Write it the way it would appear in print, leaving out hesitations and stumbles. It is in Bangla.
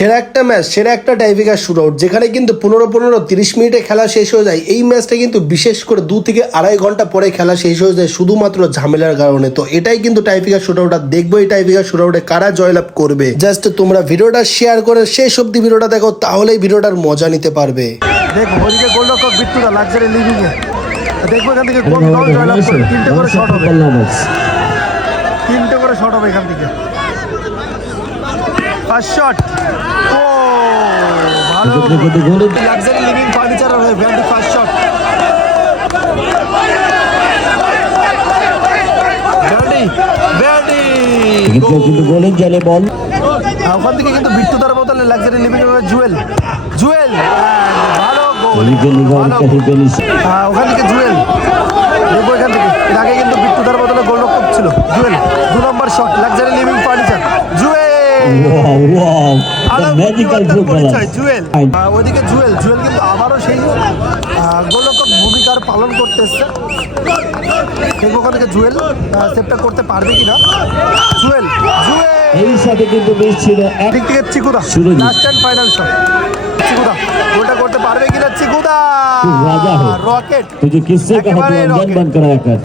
সেরা একটা ম্যাচ, সেরা একটা টাইব্রেকার শুটআউট, যেখানে কিন্তু 15-30 মিনিটে খেলা শেষ হয়ে যায়। এই ম্যাচটা কিন্তু বিশেষ করে 2 থেকে আড়াই ঘন্টা পরে খেলা শেষ হয়ে যায় শুধুমাত্র ঝামেলার কারণে। তো এটাই কিন্তু টাইব্রেকার শুটআউট। আর দেখবো এই টাইব্রেকার শুটআউটে কারা জয়লাভ করবে। জাস্ট তোমরা ভিডিওটা শেয়ার করে শেষ অব্দি ভিডিওটা দেখো, তাহলেই ভিডিওটার মজা নিতে পারবে। দেখো ওইদিকে গোলরক্ষক বিট্টুদা লাক্সারি লিভিং এ, দেখবো এখান থেকে কোন দল জয়লাভ করে। 3টে করে শট হবে, 3টে করে শট হবে এখান থেকে। ফার্স্ট শট, ও ভালো, লাক্সারি লিভিং ফার্নিচার হয়ে ভ্যান্ডি ফার্স্ট শট। ওখান থেকে কিন্তু বিট্টুদার বদলে লাক্সারি লিভিং এর জুয়েল, ভালো গোল, ওখান থেকে জুয়েল। দেখবো এখান থেকে, এর আগে কিন্তু বিট্টুদার বদলে গোলরক্ষক ছিল জুয়েল। 2 নম্বর shot luxury living furniture, Jewel. ওইদিকে জুয়েল কিন্তু আবারও সেই গোলরক্ষক ভূমিকার পালন করতে এসছে। দেখবো ওখান থেকে জুয়েল সেভটা করতে পারবে কিনা। জুয়েল এই সাথে কিন্তু বেশ ছিল দিক থেকে চিকুদা, লাস্ট এন্ড ফাইনাল শট। চিকুদা গোলটা করতে পারবে কিনা। চিকুদা रॉकेट রকেট, तुझे किससे कहा तू अनजान बंद करा कर।